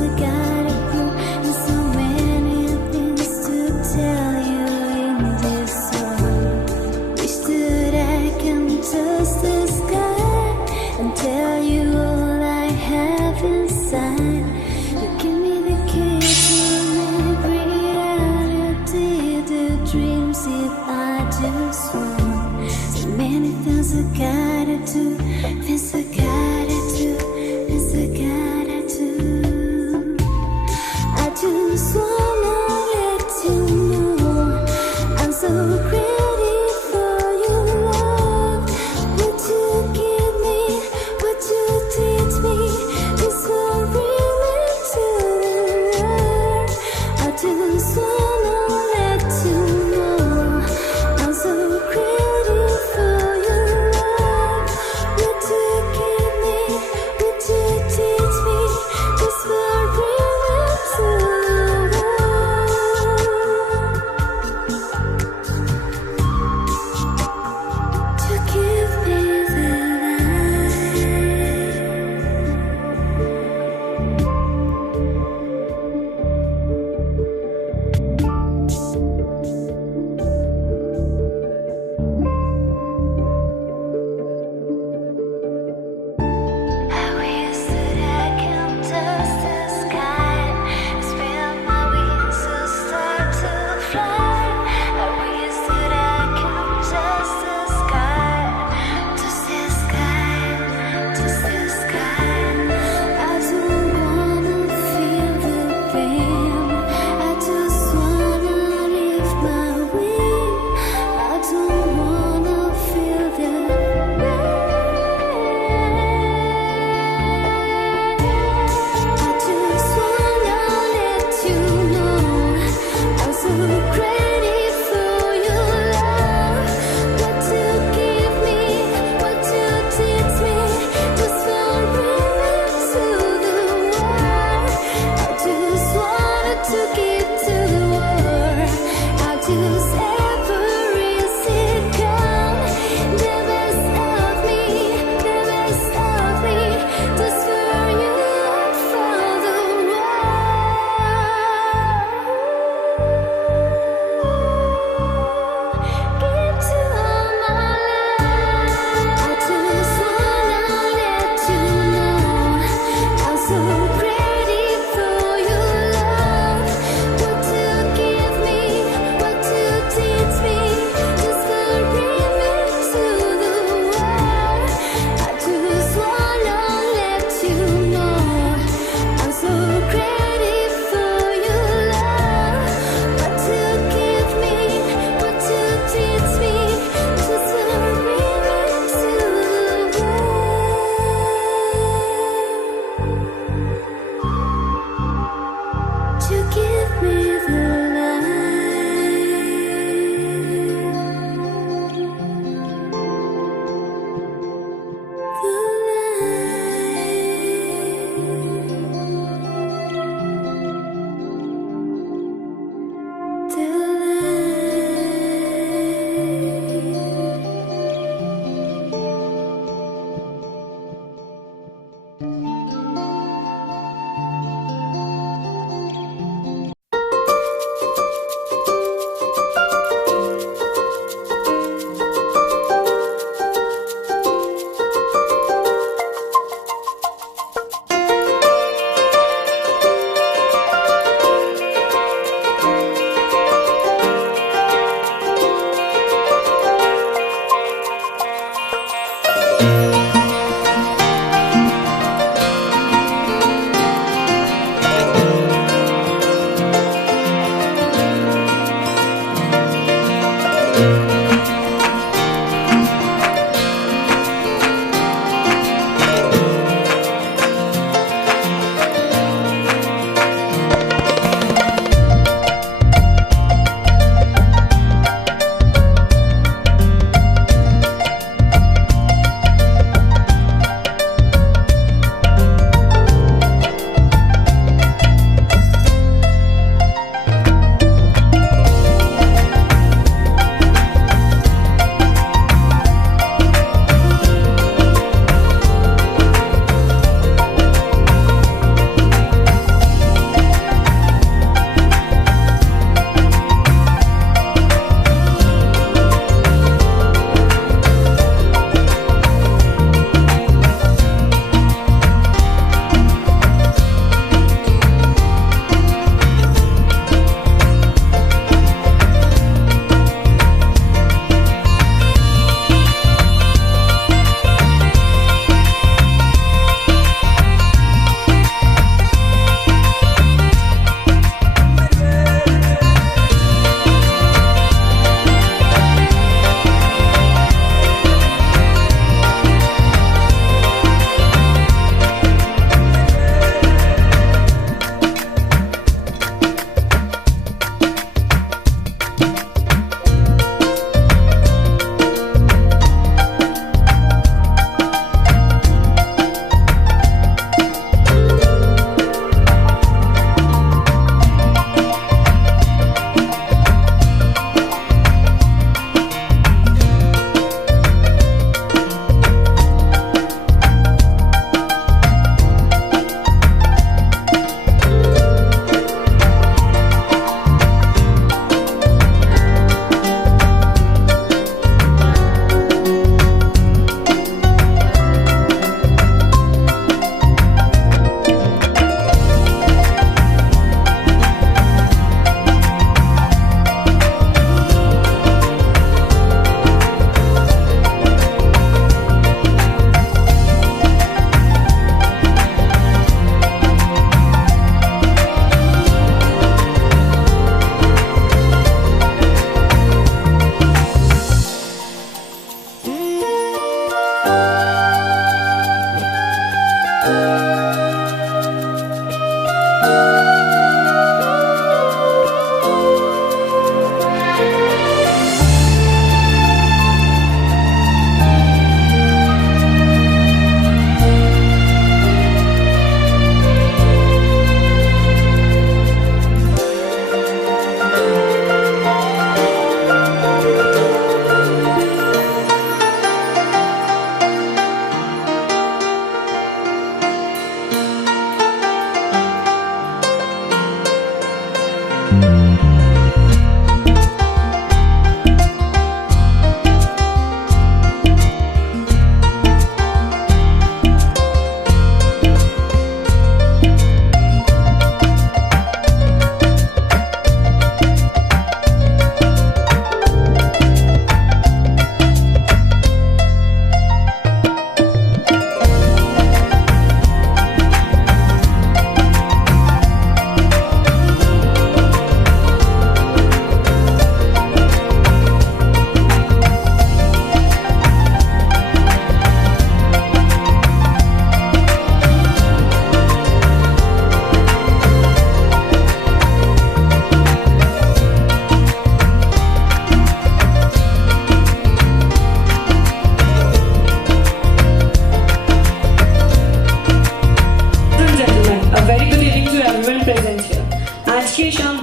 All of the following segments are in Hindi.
I gotta prove, and so many things to tell you in this song. Wish that I can touch the sky and tell you all I have inside. You give me the key to every reality, the dreams if I just want. So many things I gotta do, things I gotta do, things I gotta do.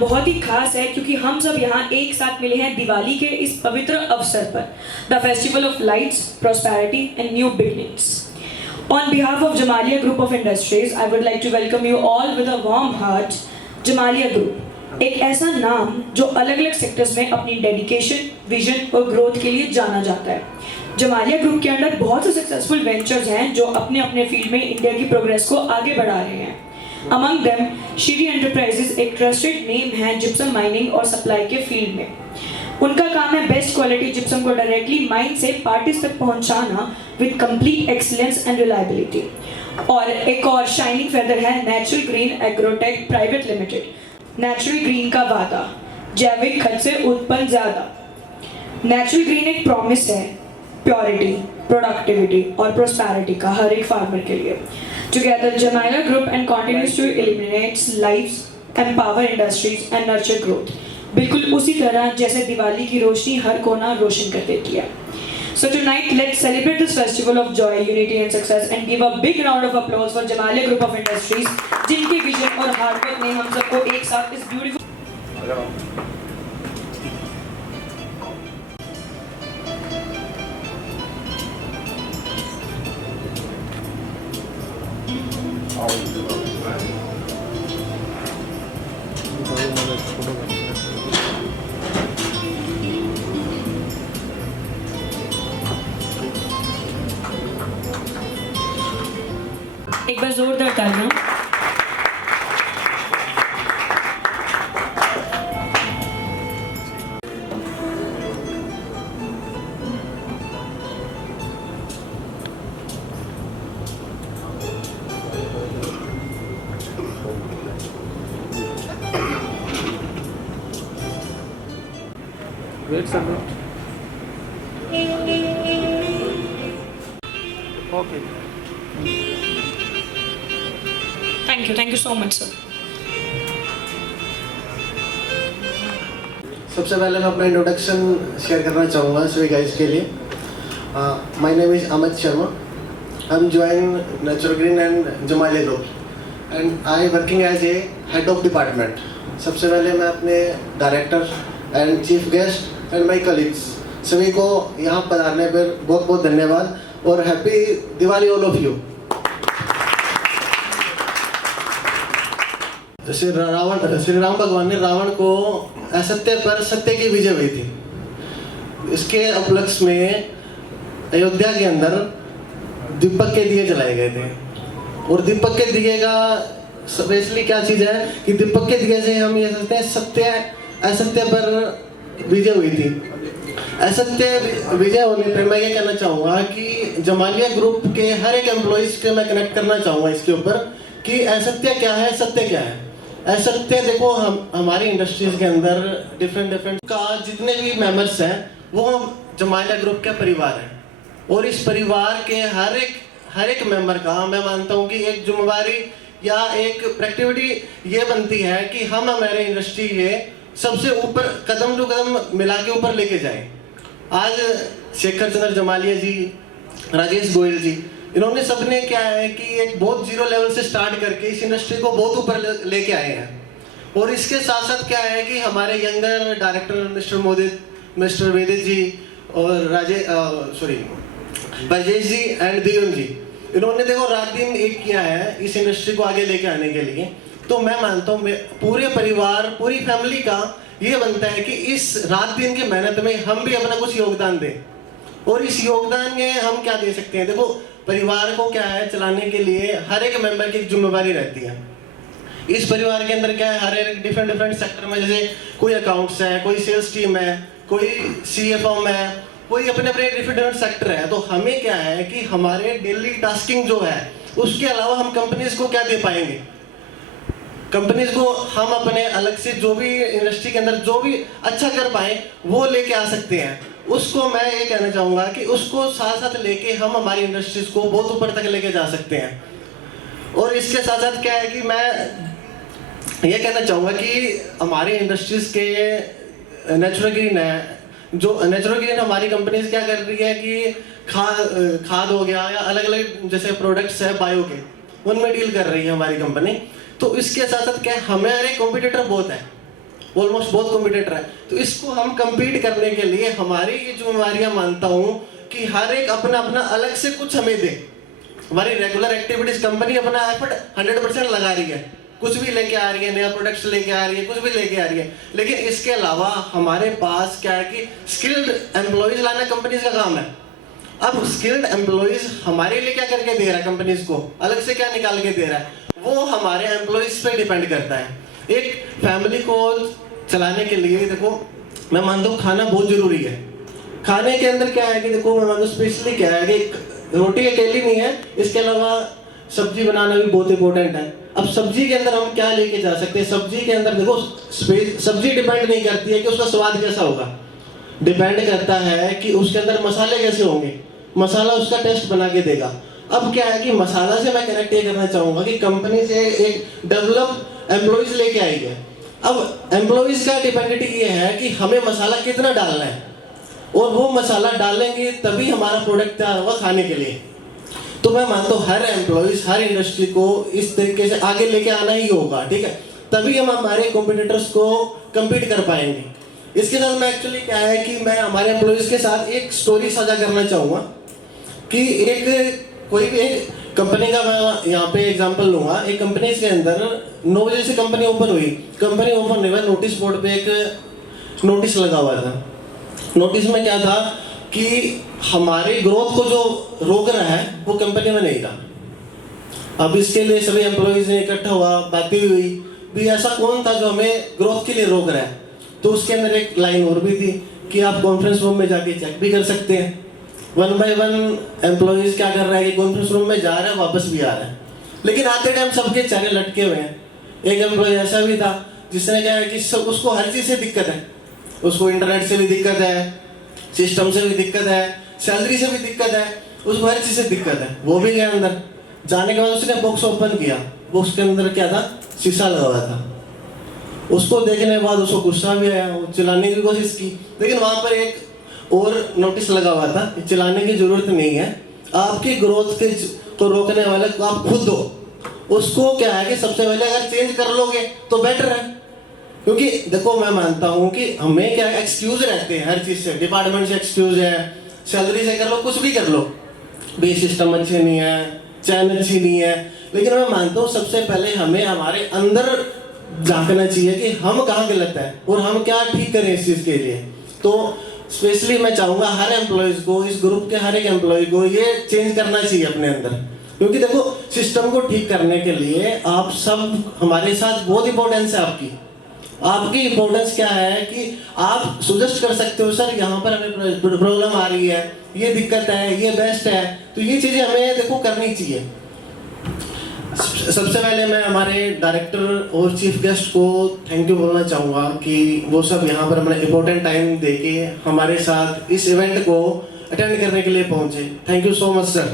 बहुत ही खास है क्योंकि हम सब यहाँ एक साथ मिले हैं दिवाली के इस पवित्र अवसर पर, the festival of lights, prosperity and new beginnings. On behalf of Jamalia Group of Industries, I would like to welcome you all with a warm heart. Jamalia Group, एक ऐसा नाम जो अलग अलग सेक्टर्स में अपनी डेडिकेशन, विजन और ग्रोथ के लिए जाना जाता है। जमालिया ग्रुप के अंडर बहुत से सक्सेसफुल वेंचर्स हैं जो अपने अपने फील्ड में इंडिया की प्रोग्रेस को आगे बढ़ा रहे हैं। अमंग देम श्री एंटरप्राइजेस एक ट्रस्टेड नेम है जिप्सम माइनिंग और सप्लाई के फील्ड में। उनका काम है बेस्ट क्वालिटी जिप्सम को डायरेक्टली माइन से पार्टीज तक पहुंचाना with complete excellence and reliability. और एक और शाइनिंग फेदर है natural green agrotech private limited. Natural green का वादा, जैविक खत से उत्पन्न ज्यादा। नेचुरल ग्रीन एक प्रॉमिस है प्योरिटी, प्रोडक्टिविटी और प्रोस्पेरिटी का हर एक फार्मर के लिए। Together Jamalia group and continues to illuminate lives, empower industries and nurture growth, बिल्कुल उसी तरह जैसे दिवाली की रोशनी हर कोना रोशन कर देती है। So tonight let's celebrate this festival of joy, unity and success and give a big round of applause for Jamalia Group of Industries जिनके विजन और हार्ड वर्क ने हम सबको एक साथ इस ब्यूटीफुल एक बार जोरदार तालियां। Wait a minute. Okay. Thank you so much sir. सबसे पहले मैं अपना इंट्रोडक्शन शेयर करना चाहूँगा सभी गाइस के लिए। My name is Amit Sharma. I am join natural green and Jamalia group and I working as a head of department. सबसे पहले मैं अपने director and chief guest and my colleagues सभी को यहाँ पधारने पर बहुत बहुत धन्यवाद और happy Diwali all of you. Shri Ram भगवान ने रावण को असत्य पर सत्य की विजय हुई थी। इसके उपलक्ष्य में अयोध्या के अंदर दीपक के दिए जलाए गए थे और दीपक के दिए का स्पेशली क्या चीज़ है कि दीपक के दिए से हम ये कहते हैं सत्य असत्य पर विजय हुई थी। असत्य विजय होने पर मैं ये कहना चाहूँगा कि जमालिया ग्रुप के हर एक एम्प्लॉइज को मैं कनेक्ट करना चाहूँगा इसके ऊपर कि असत्य क्या है, सत्य क्या है। असत्य देखो, हम हमारी इंडस्ट्रीज के अंदर डिफरेंट का जितने भी मेंबर्स हैं वो जमालिया ग्रुप के परिवार हैं और इस परिवार के हर एक मेंबर का मैं मानता हूँ कि एक जिम्मेदारी या एक एक्टिविटी ये बनती है कि हम हमारे इंडस्ट्री के सबसे ऊपर कदम टू कदम मिला के ऊपर लेके जाएं। आज शेखर चंद्र जमालिया जी, राजेश गोयल जी, इन्होंने सबने क्या है कि एक बहुत जीरो लेवल से स्टार्ट करके इस इंडस्ट्री को बहुत ऊपर लेके आए हैं। और इसके साथ साथ क्या है कि हमारे यंगर डायरेक्टर मिस्टर वेदित जी और ब्रजेश जी एंड दिव्यम जी, इन्होंने देखो रात दिन एक किया है इस इंडस्ट्री को आगे लेके आने के लिए। तो मैं मानता हूँ पूरे परिवार, पूरी फैमिली का ये बनता है कि इस रात दिन की मेहनत में हम भी अपना कुछ योगदान दें। और इस योगदान में हम क्या दे सकते हैं, देखो परिवार को क्या है चलाने के लिए हर एक मेंबर की जिम्मेदारी रहती है। इस परिवार के अंदर क्या है, हर एक डिफरेंट सेक्टर में, जैसे कोई अकाउंट्स है, कोई सेल्स टीम है, कोई सीएफओ है, कोई अपने अपने डिफरेंट सेक्टर है। तो हमें क्या है कि हमारे डेली टास्किंग जो है उसके अलावा हम कंपनीज को क्या दे पाएंगे। कंपनीज को हम अपने अलग से जो भी इंडस्ट्री के अंदर जो भी अच्छा कर पाए वो लेके आ सकते हैं। उसको मैं ये कहना चाहूँगा कि उसको साथ साथ लेके हम हमारी इंडस्ट्रीज को बहुत ऊपर तक लेके जा सकते हैं। और इसके साथ साथ क्या है कि मैं ये कहना चाहूँगा कि हमारी इंडस्ट्रीज के नेचुरल ग्रीन है, जो नेचुरल ग्रीन हमारी कंपनीज क्या कर रही है कि खाद हो गया या अलग अलग जैसे प्रोडक्ट्स है बायो के, उनमें डील कर रही है हमारी कंपनी। तो इसके साथ साथ क्या है, हमारे कॉम्पिटिटर बहुत है ऑलमोस्ट बहुत कॉम्पिटिटर है। तो इसको हम कम्पीट करने के लिए हमारी ये जिम्मेवारियां मानता हूँ कि हर एक अपना अपना अलग से कुछ हमें दे। हमारी रेगुलर एक्टिविटीज कंपनी अपना एफर्ट 100% लगा रही है, कुछ भी लेके आ रही है, नया प्रोडक्ट्स लेके आ रही है, कुछ भी लेके आ रही है, लेकिन इसके अलावा हमारे पास क्या है कि स्किल्ड एम्प्लॉयज लाना कंपनीज का काम है। अब स्किल्ड एम्प्लॉयज हमारे लिए क्या करके दे रहा है, कंपनीज को अलग से क्या निकाल के दे रहा है, वो हमारे एम्प्लॉयज पे डिपेंड करता है। एक फैमिली को चलाने के लिए देखो मैं मानता हूँ खाना बहुत जरूरी है। खाने के अंदर क्या है कि देखो मैं मानता हूँ स्पेशली क्या है कि रोटी अकेली नहीं है, इसके अलावा सब्जी बनाना भी बहुत इंपॉर्टेंट है। अब सब्जी के अंदर हम क्या लेके जा सकते हैं, सब्जी के अंदर देखो सब्जी डिपेंड नहीं करती है कि उसका स्वाद कैसा होगा, डिपेंड करता है कि उसके अंदर मसाले कैसे होंगे, मसाला उसका टेस्ट बना के देगा। अब क्या है कि मसाला से मैं कनेक्ट ये करना चाहूँगा कि कंपनी से एक डेवलप एम्प्लॉयज लेके आई है। अब एम्प्लॉयज का डिपेंडेंट ये है कि हमें मसाला कितना डालना है, और वो मसाला डालेंगे तभी हमारा प्रोडक्ट तैयार होगा खाने के लिए। तो मैं मानता हूँ हर एम्प्लॉयज हर इंडस्ट्री को इस तरीके से आगे लेके आना ही होगा, ठीक है, तभी हम हमारे कॉम्पिटिटर्स को कम्पीट कर पाएंगे। इसके साथ मैं एक्चुअली क्या है कि मैं हमारे एम्प्लॉयज के साथ एक स्टोरी साझा करना चाहूँगा कि एक कोई भी एक कंपनी का मैं यहाँ पे एग्जांपल लूँगा। एक कंपनी के अंदर 9 बजे से कंपनी ओपन हुई, कंपनी ओपन हुई, नोटिस बोर्ड पे एक नोटिस लगा हुआ था। नोटिस में क्या था कि हमारी ग्रोथ को जो रोक रहा है वो कंपनी में नहीं था। अब इसके लिए सभी एम्प्लॉयज ने इकट्ठा हुआ, बातें हुई भी ऐसा कौन था जो हमें ग्रोथ के लिए रोक रहा है। तो उसके अंदर एक लाइन और भी थी कि आप कॉन्फ्रेंस रूम में जाके चेक भी कर सकते हैं। 1 बाय 1 एम्प्लॉयज क्या कर रहा है कि कॉन्फ्रेंस रूम में जा रहा है, वापस भी आ रहा है, लेकिन आते टाइम सबके चेहरे लटके हुए हैं। एक एम्प्लॉय ऐसा भी था जिसने क्या है कि उसको हर चीज़ से दिक्कत है, उसको इंटरनेट से भी दिक्कत है, सिस्टम से भी दिक्कत है, सैलरी से भी दिक्कत है, उसको हर चीज़ से दिक्कत है। वो भी गया अंदर, जाने के बाद उसने बॉक्स ओपन किया, बॉक्स के अंदर क्या था, शीशा लगा हुआ था। उसको देखने के बाद उसको गुस्सा भी आया, वो चिल्लाने की कोशिश की, लेकिन वहाँ पर एक और नोटिस लगा हुआ था, चिल्लाने की जरूरत नहीं है, आपकी ग्रोथ के को रोकने वाले को आप खुद दो। उसको क्या है कि सबसे पहले अगर चेंज कर लोगे तो बेटर है, क्योंकि देखो मैं मानता हूँ कि हमें क्या एक्सक्यूज रहते हैं हर चीज़ से, डिपार्टमेंट से एक्सक्यूज है, सैलरी से कर लो, कुछ भी कर लो, बे सिस्टम अच्छे नहीं है, चैन अच्छी नहीं है, लेकिन मैं मानता हूँ सबसे पहले हमें हमारे अंदर झांकना चाहिए कि हम कहाँ गलत है और हम क्या ठीक करें इस चीज़ के लिए। तो स्पेशली मैं चाहूँगा हर एम्प्लॉयज़ को, इस ग्रुप के हर एक एम्प्लॉय को ये चेंज करना चाहिए अपने अंदर, क्योंकि देखो सिस्टम को ठीक करने के लिए आप सब हमारे साथ बहुत इंपॉर्टेंस है आपकी इंपॉर्टेंस क्या है कि आप सजेस्ट कर सकते हो, सर यहाँ पर हमें प्रॉब्लम आ रही है, ये दिक्कत है, ये बेस्ट है, तो ये चीज़ें हमें देखो करनी चाहिए। सबसे पहले मैं हमारे डायरेक्टर और चीफ गेस्ट को थैंक यू बोलना चाहूँगा कि वो सब यहाँ पर अपना इम्पोर्टेंट टाइम देके हमारे साथ इस इवेंट को अटेंड करने के लिए पहुँचे। Thank you so much sir.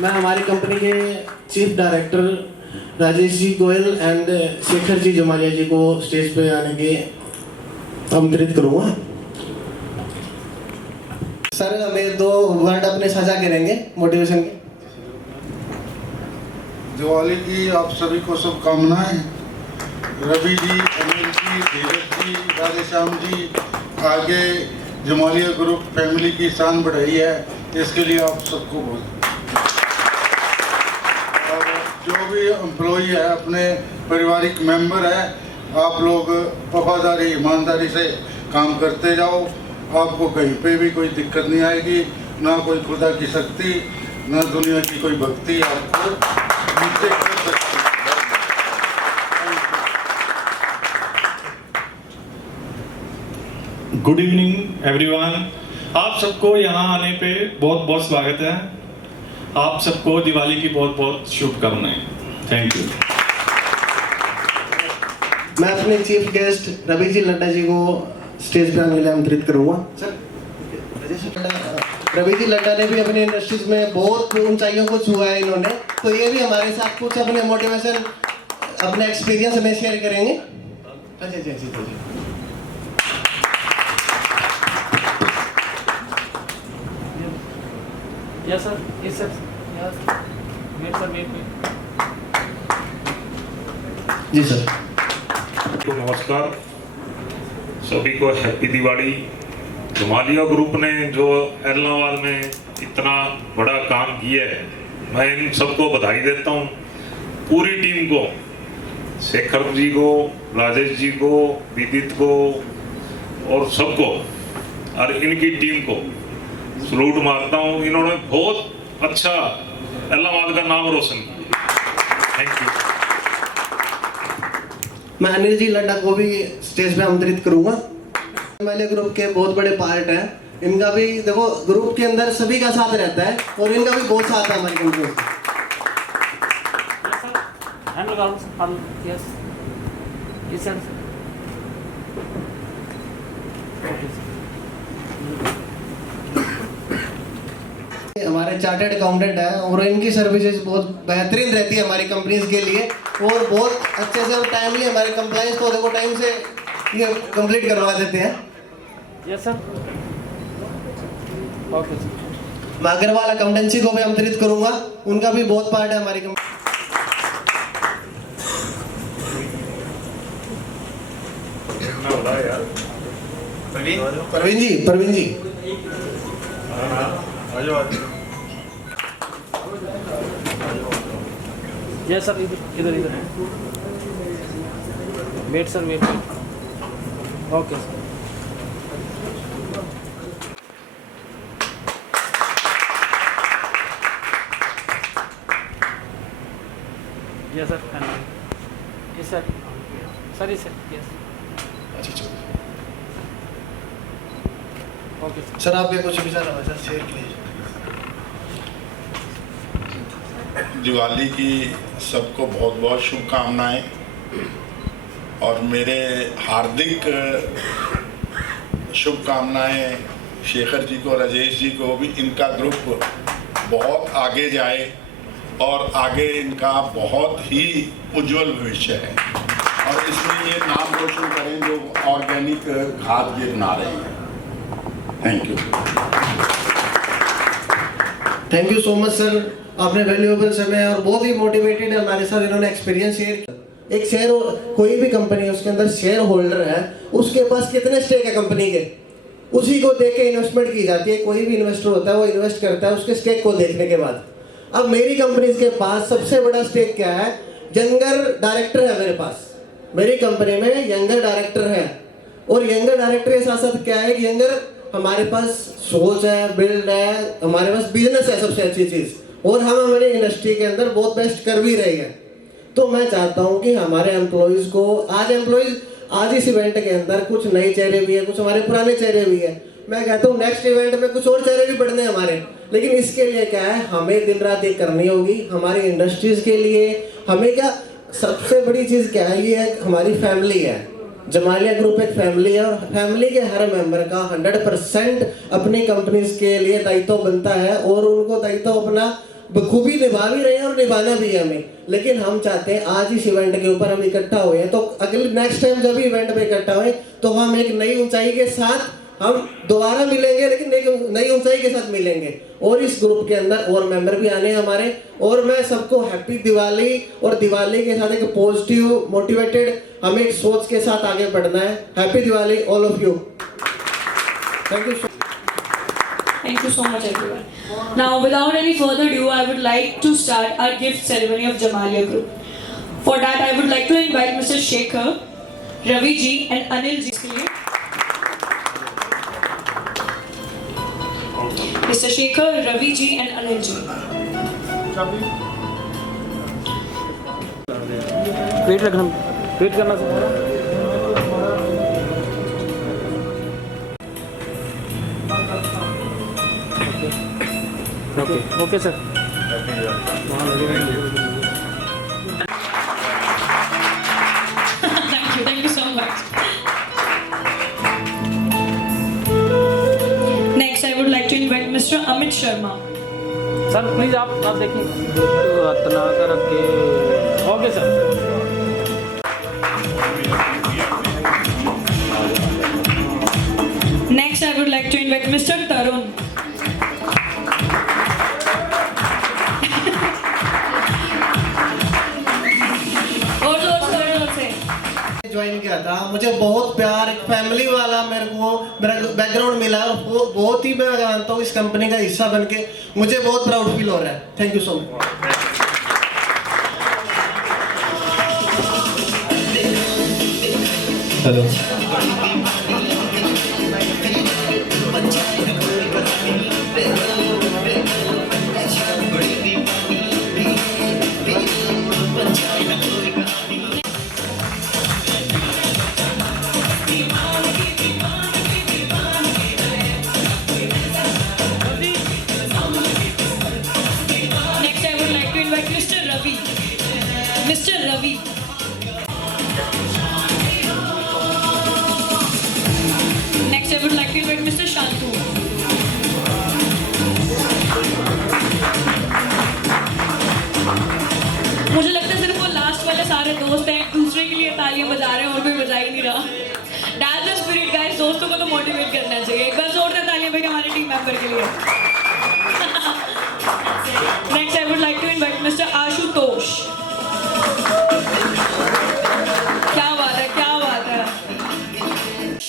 मैं हमारी कंपनी के chief director Rajesh ji Goyal and Shekhar ji Jamalia ji को स्टेज पे आने के आमंत्रित करूँगा। सर हमें 2 वर्ड अपने साझा करेंगे मोटिवेशन के। दिवाली की आप सभी को शुभकामनाएं। रवि जी, अनिल जी, धीरज जी, राधेश्याम जी आगे जमालिया ग्रुप फैमिली की शान बढ़ाई है, इसके लिए आप सबको बहुत। और जो भी एम्प्लॉई है, अपने पारिवारिक मेंबर है, आप लोग वफादारी ईमानदारी से काम करते जाओ, आपको कहीं पे भी कोई दिक्कत नहीं आएगी, ना कोई खुदा की शक्ति, ना दुनिया की कोई भक्ति आपको नीचे कर सकती है। Good evening everyone. आप सबको यहाँ आने पे बहुत बहुत स्वागत है। आप सबको दिवाली की बहुत बहुत शुभकामनाएं। Thank you. मैं अपने चीफ गेस्ट रवि जी लड्डा जी को स्टेज पर आने के लिए आमंत्रित करूंगा। सर रवि जी लड्डा ने भी अपनी इंडस्ट्रीज में बहुत ऊंचाइयों को छुआ है इन्होंने, तो ये भी हमारे साथ कुछ अपने मोटिवेशन अपने एक्सपीरियंस में शेयर करेंगे। अच्छा जी जी जी। Yes sir, yes sir, yes wait sir, wait जी सर। को नमस्कार, सभी को हैप्पी दिवाली। जमालिया ग्रुप ने जो एलनावाल में इतना बड़ा काम किया है, मैं इन सबको बधाई देता हूँ। पूरी टीम को, शेखर जी को, राजेश जी को, विदित को और सबको और इनकी टीम को सलूट मारता हूँ। इन्होंने बहुत अच्छा एलनावाल का नाम रोशन किया। Thank you. मैं अनिल जी लड्डा को भी स्टेज पे आमंत्रित करूंगा। जमालिया ग्रुप के बहुत बड़े पार्ट हैं, इनका भी देखो ग्रुप के अंदर सभी का साथ रहता है और इनका भी बहुत साथ है हमारी कंपनी से। हमारे चार्टर्ड अकाउंटेंट हैं और इनकी सर्विसेज बहुत बेहतरीन रहती है हमारी कंपनीज के लिए और बहुत अच्छे से और टाइमली हमारे कंप्लायंस को देखो टाइम से ये कंप्लीट करवा देते हैं। Yes sir. Okay sir. मैं अग्रवाल अकाउंटेंसी को भी आमंत्रित करूंगा, उनका भी बहुत पार्ट है हमारी company. Parveen ji yes sir, इधर wait sir, wait. Okay sir. Yes sir, yes sir, sir yes yes. Okay sir आपके कुछ विचार हमारे साथ शेयर कीजिए। दिवाली की सबको बहुत बहुत शुभकामनाएं और मेरे हार्दिक शुभकामनाएं शेखर जी को, राजेश जी को भी। इनका ग्रुप बहुत आगे जाए और आगे इनका बहुत ही उज्जवल भविष्य है और इसमें ये नाम रोशन करें जो ऑर्गेनिक खाद ये बना रहे हैं। Thank you so much sir, आपने वैल्यूएबल समय और बहुत ही मोटिवेटेड है हमारे साथ इन्होंने एक्सपीरियंस शेयर किया। एक शेयर, कोई भी कंपनी है उसके अंदर शेयर होल्डर है, उसके पास कितने स्टेक है कंपनी के, उसी को देख के इन्वेस्टमेंट की जाती है। कोई भी इन्वेस्टर होता है वो इन्वेस्ट करता है उसके स्टेक को देखने के बाद। अब मेरी कंपनी के पास सबसे बड़ा स्टेक क्या है, यंगर डायरेक्टर है मेरे पास। मेरी कंपनी में यंगर डायरेक्टर है और यंगर डायरेक्टर के साथ साथ क्या है कि यंगर हमारे पास सोच है, बिल्ड है, हमारे पास बिजनेस है सबसे अच्छी चीज और हम हमारे इंडस्ट्री के अंदर बहुत बेस्ट कर भी रहे हैं। तो मैं चाहता हूं कि हमारे एम्प्लॉयज को आज इस इवेंट के अंदर कुछ नए चेहरे भी है, कुछ हमारे पुराने चेहरे भी है। मैं कहता हूं नेक्स्ट इवेंट में कुछ और चेहरे भी बढ़ने हमारे, लेकिन इसके लिए क्या है, हमें दिन रात एक करनी होगी हमारी इंडस्ट्रीज के लिए। हमें क्या सबसे बड़ी चीज क्या है, ये हमारी फैमिली है। जमालिया ग्रुप एक फैमिली है और फैमिली के हर मेंबर का 100% अपनी कंपनीज के लिए दायित्व बनता है और उनको दायित्व अपना बखूबी निभा भी रहे हैं और निभाना भी है हमें। लेकिन हम चाहते हैं आज इस इवेंट के ऊपर हम इकट्ठा हुए हैं तो अगले नेक्स्ट टाइम जब भी इवेंट पे इकट्ठा हुए तो हम एक नई ऊंचाई के साथ हम दोबारा मिलेंगे, लेकिन एक नई ऊंचाई के साथ मिलेंगे और इस ग्रुप के अंदर और मेंबर भी आने हैं हमारे। और मैं सबको हैप्पी दिवाली और दिवाली के साथ एक पॉजिटिव मोटिवेटेड हमें एक सोच के साथ आगे बढ़ना है। Happy Diwali all of you. Thank you. Thank you so much, everyone. Now, without any further ado, I would like to start our gift ceremony of Jamalia Group. For that, I would like to invite Mr. Shekhar, Ravi ji, and Anil ji. Mr. Shekhar, Ravi ji, and Anil ji. Wait करना sir. Okay sir. Thank you so much. Next, I would like to invite Mr. Amit Sharma. Sir please आप देखिए इतना करके। Okay sir. Next, I would like to invite Mr. Tarun. Join किया था, मुझे बहुत प्यार, एक फैमिली वाला मेरे को बैकग्राउंड मिला और वो बहुत ही मैं मानता हूँ इस कंपनी का हिस्सा बन के मुझे बहुत प्राउड फील हो रहा है। Thank you so much. Hello, Next, I would like to invite Mr. Ravi. Mr. Ravi. Next, I would like to invite Mr. Shantu. मुझे लगता है सिर्फ वो लास्ट वाले सारे दोस्त हैं, एक दूसरे के लिए तालियां बजा रहे हैं और कोई बजा ही नहीं रहा। That's the spirit, guys. दोस्तों को तो मोटिवेट करना चाहिए। एक बार जोरदार तालियां भाई हमारे टीम मेंबर के लिए। Next, I would like to invite Mr. Ashutosh. क्या बात है, क्या बात है।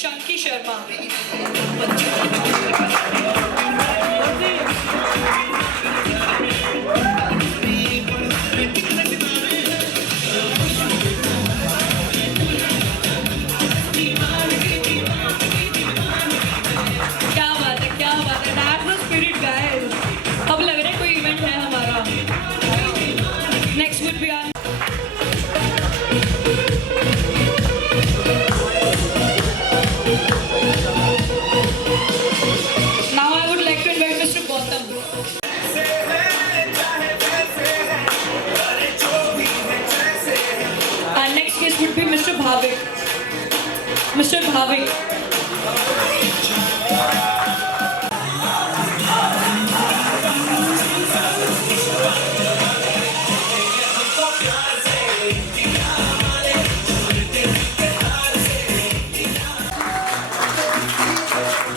शंकी शर्मा। क्या बात है, क्या बात है। That's the spirit, guys. अब लग रहा है कोई इवेंट है हमारा। Next would be our now I would like to invite Mr. Gautam. Our next guest would be Mr. Bhavik. Mr. Bhavik.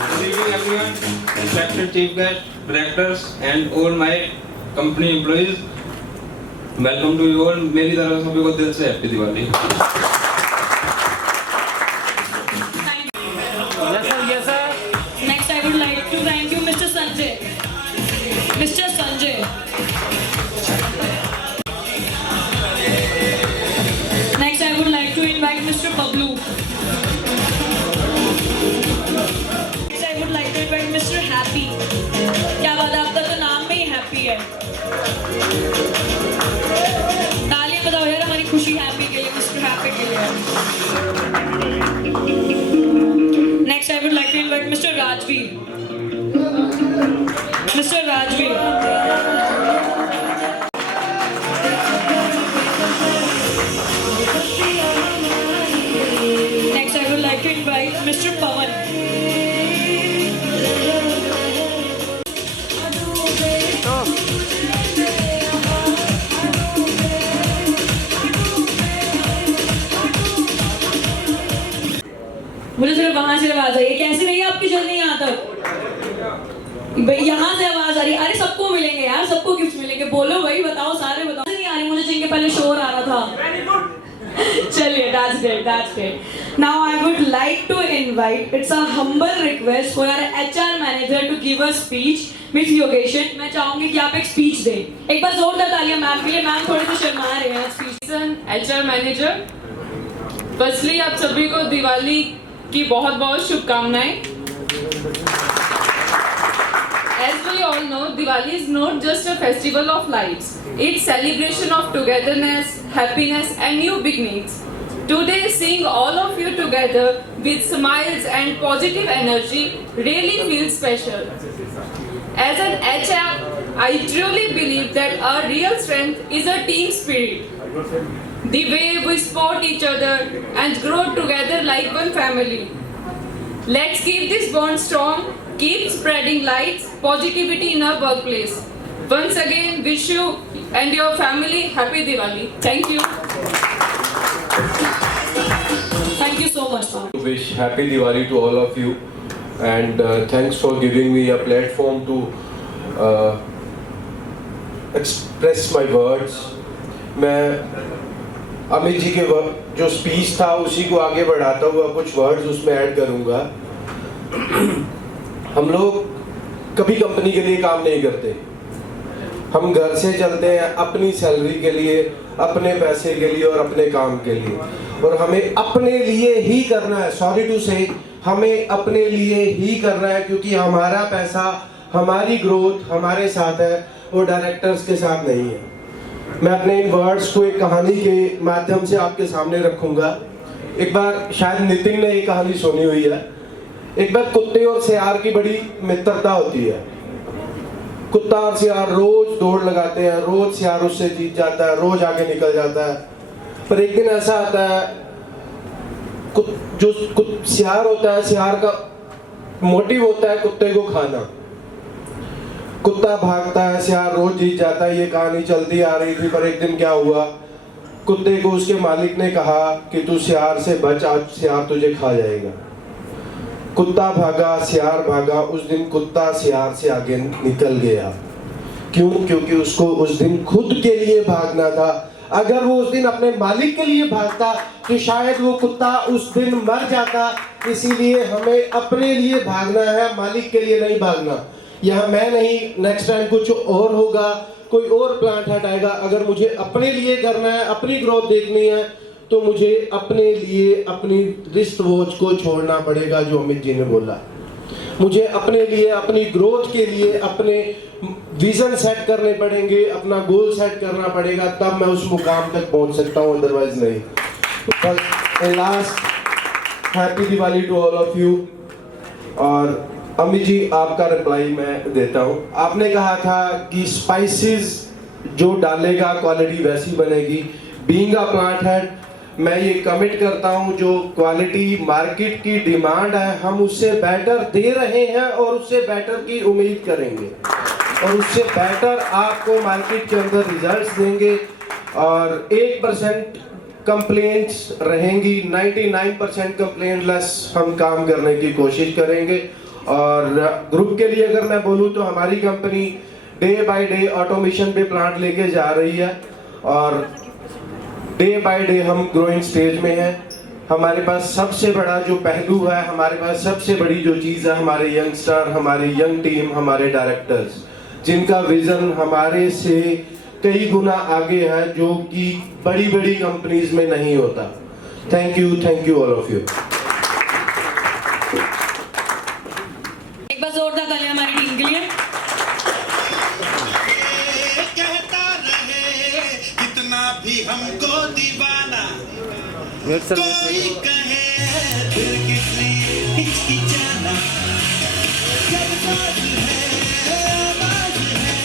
Good evening everyone, respected chief guest, directors and all my company employees. Welcome to you all. मेरी तरफ से सभी को दिल से happy Diwali. Yes sir. Next, I would like to thank you, Mr. Sanjay. Mr. Sanjay. Next, I would like to invite Mr. Bablu. Next, I would like to invite Mr. Happy. क्या बात है, आपका तो नाम में ही हैप्पी है। तालियां बजाओ यार हमारी खुशी हैप्पी के लिए, Mr. Happy के लिए। Next, I would like to invite Mr. Rajveer. Mr. Rajveer. Next, I would like to invite Mr. Pawan. मुझे सिर्फ वहां से आवाज आई है। कैसी रही आपकी जर्नी यहाँ तक? भाई यहाँ से आवाज आ रही है। अरे सबको मिलेंगे यार, सबको गिफ्ट मिलेंगे। बोलो भाई, बताओ, सारे बताओ। नहीं आ रही मुझे, जिनके पहले शोर आ रहा था। चलिए, that's great, that's great. Now I would like to invite, it's a humble request for our HR manager to give a speech. Miss Yogesh, मैं चाहूंगी कि आप एक स्पीच दें। एक बार जोरदार तालियां मैम के लिए। मैम थोड़े से शर्मा रहे हैं स्पीच। HR मैनेजर, फर्स्टली आप सभी को दिवाली की बहुत बहुत शुभकामनाएं। As we all know, Diwali is not just a festival of lights. It's celebration of togetherness, happiness and new beginnings. Today, seeing all of you together with smiles and positive energy really feels special. As an HR, I truly believe that our real strength is a team spirit. The way we support each other and grow together like one family. Let's keep this bond strong, keep spreading lights, positivity in our workplace. Once again, wish you and your family happy Diwali. Thank you. Thank you so much, ma'am. wish happy Diwali to all of you, and thanks for giving me a platform to express my words. मैं अमित जी के जो स्पीच था उसी को आगे बढ़ाता हुआ कुछ वर्ड्स उसमें ऐड करूंगा। हम लोग कभी कंपनी के लिए काम नहीं करते, हम घर से चलते हैं अपनी सैलरी के लिए, अपने पैसे के लिए और अपने काम के लिए, और हमें अपने लिए ही करना है। सॉरी टू से, हमें अपने लिए ही करना है, क्योंकि हमारा पैसा, हमारी ग्रोथ हमारे साथ है, वो डायरेक्टर्स के साथ नहीं है। मैं अपने इन वर्ड्स को एक कहानी के माध्यम से आपके सामने रखूंगा। एक बार शायद नितिन ने ये कहानी सुनी हुई है। एक बार कुत्ते और सियार की बड़ी मित्रता होती है। कुत्ता और सियार रोज दौड़ लगाते हैं, रोज सियार उससे जीत जाता है, रोज आगे निकल जाता है। पर एक दिन ऐसा आता है, जो सियार होता है, सियार का मोटिव होता है कुत्ते को खाना। कुत्ता भागता है, सियार रोज जीत जाता है। ये कहानी चलती आ रही थी। पर एक दिन क्या हुआ, कुत्ते को उसके मालिक ने कहा कि तू सियार से बच, आज सियार तुझे खा जाएगा। कुत्ता भागा, सियार भागा। उस दिन कुत्ता सियार से आगे निकल गया। क्यों? क्योंकि उसको उस दिन खुद के लिए भागना था। अगर वो उस दिन अपने मालिक के लिए भागता तो शायद वो कुत्ता उस दिन मर जाता। इसीलिए हमें अपने लिए भागना है, मालिक के लिए नहीं भागना। यहाँ मैं नहीं, नेक्स्ट टाइम कुछ और होगा, कोई और प्लांट हटाएगा। अगर मुझे अपने लिए करना है, अपनी ग्रोथ देखनी है, तो मुझे अपने लिए अपनी रिस्ट वॉच को छोड़ना पड़ेगा, जो अमित जी ने बोला। मुझे अपने लिए, अपनी ग्रोथ के लिए अपने विजन सेट करने पड़ेंगे, अपना गोल सेट करना पड़ेगा, तब मैं उस मुकाम तक पहुंच सकता हूं, अदरवाइज नहीं। Last, happy Diwali to all of you. और अमित जी, आपका रिप्लाई मैं देता हूं। आपने कहा था कि स्पाइसेस जो डालेगा क्वालिटी वैसी बनेगी। बीइंग अ प्लांट हेड, मैं ये कमिट करता हूं, जो क्वालिटी मार्केट की डिमांड है हम उससे बेटर दे रहे हैं और उससे बेटर की उम्मीद करेंगे, और उससे बेटर आपको मार्केट के अंदर रिजल्ट्स देंगे। और 1% कंप्लेंट्स रहेंगी, 99% कंप्लेंट लेस हम काम करने की कोशिश करेंगे। और ग्रुप के लिए अगर मैं बोलूं तो हमारी company day by day automation पे प्लांट लेके जा रही है, और डे बाय डे हम ग्रोइंग स्टेज में हैं। हमारे पास सबसे बड़ा जो पहलू है, हमारे पास सबसे बड़ी जो चीज़ है, हमारे यंगस्टर, हमारी यंग टीम, हमारे डायरेक्टर्स, जिनका विजन हमारे से कई गुना आगे है, जो कि बड़ी बड़ी कंपनीज में नहीं होता। Thank you all of you. एक बार जोरदार तालियां हमारी टीम के लिए। कहता रहे कितना भी हमको दीवाना, कोई कहे फिर किसी हिचकिचाना, जब बात है आवाज है।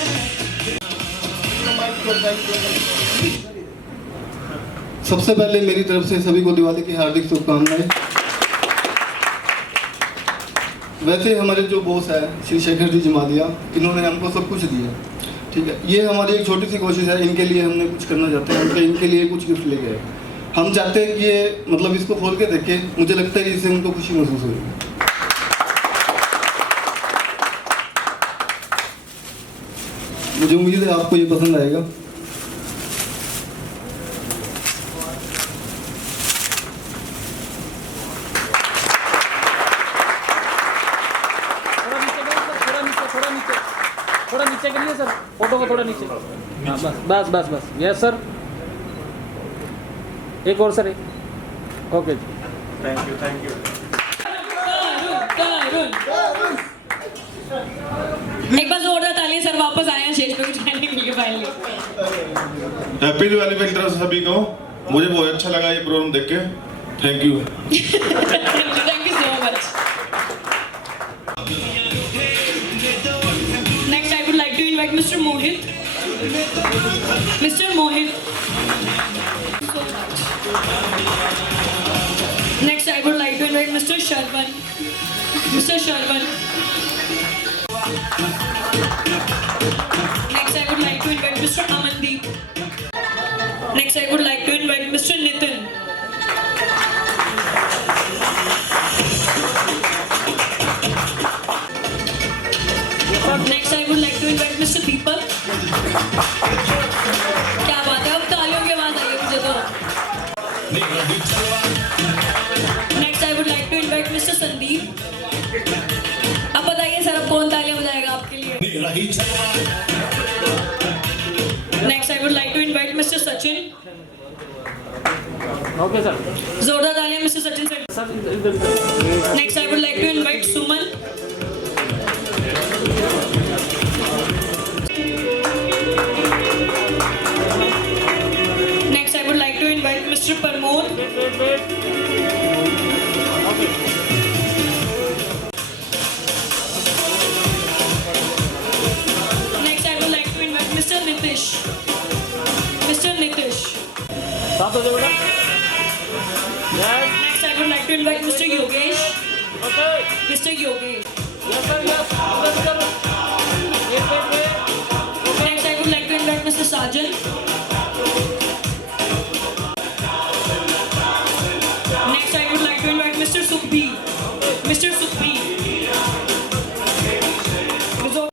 सबसे पहले मेरी तरफ से सभी को दिवाली की हार्दिक शुभकामनाएं। वैसे हमारे जो बॉस है श्री शेखर जी जमालिया, इन्होंने हमको सब कुछ दिया, ठीक है। ये हमारी एक छोटी सी कोशिश है, इनके लिए हमने कुछ करना चाहते हैं, हम इनके लिए कुछ गिफ्ट लेके आए। हम चाहते हैं कि ये मतलब इसको खोल के देखे, मुझे लगता है कि इससे उनको खुशी महसूस होगी। मुझे उम्मीद है आपको ये पसंद आएगा। थोड़ा नीचे करिए सर, फोटो को थोड़ा नीचे। हाँ, बस यस सर। एक और सर, एक ओके। Thank you. एक बार जोरदार तालियां। सर वापस आए हैं स्टेज पे, कुछ कहने के लिए फाइनली। हैप्पी दिवाली वेंटर्स सभी को। मुझे बहुत अच्छा लगा ये प्रोग्राम देख के। Thank you. Thank you so much. Next I would like to invite mister Mohit. Mister Mohit. Next I would like to invite mister Sharvan. Mister Sharvan. Next, I would like to invite Mr. Amandeep. Next, I would like to invite Mr. Nitin. Next, I would like to invite Mr. Deepak. क्या बात है, अब तालियों की आवाज आई है मुझे तो। Next, I would like to invite Mr. Sandeep. अब बताइए सर, अब कौन तालियां बजाएगा आपके लिए? Next, I would like to invite Mr. Sachin. Okay sir. जोरदार तालियां Mr. Sachin sir. Next, I would like to invite Suman. Next, I would like to invite Mr. Parmod. Next, I would like to invite Mr. Nitish. Mr. Nitish. साथ हो जाओ बेटा। Yes. Next, I would like to invite Mr. Yogesh. Okay. Mr. Yogesh. Yes sir, yes. Sir. Wait. Next, I would like to invite Mr. Sajan. Next, I would like to invite Mr. Sukhbir. Mr. Sukhbir. Yes sir.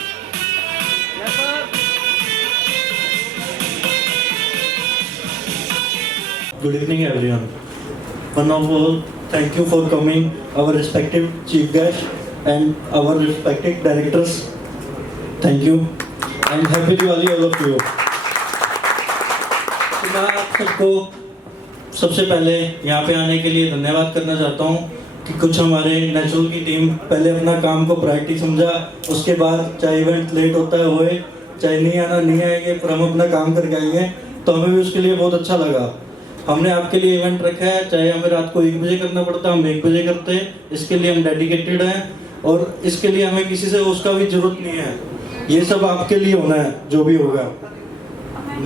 Good evening, everyone. One of all, thank you for coming, our respective chief guests and our respected directors. Thank you and happy Diwali all of you. मैं आप सबको सबसे पहले यहाँ पे आने के लिए धन्यवाद करना चाहता हूँ कि कुछ हमारे नेचुरल की टीम पहले अपना काम को प्रायोरिटी समझा, उसके बाद चाहे इवेंट लेट होता है होए, चाहे नहीं आएंगे, पर हम अपना काम करके आएंगे, तो हमें भी उसके लिए बहुत अच्छा लगा। हमने आपके लिए इवेंट रखा है, चाहे हमें रात को 1 बजे करना पड़ता है, हम 1 बजे करते हैं, इसके लिए हम डेडिकेटेड हैं और इसके लिए हमें किसी से उसका भी जरूरत नहीं है। ये सब आपके लिए होना है, जो भी होगा।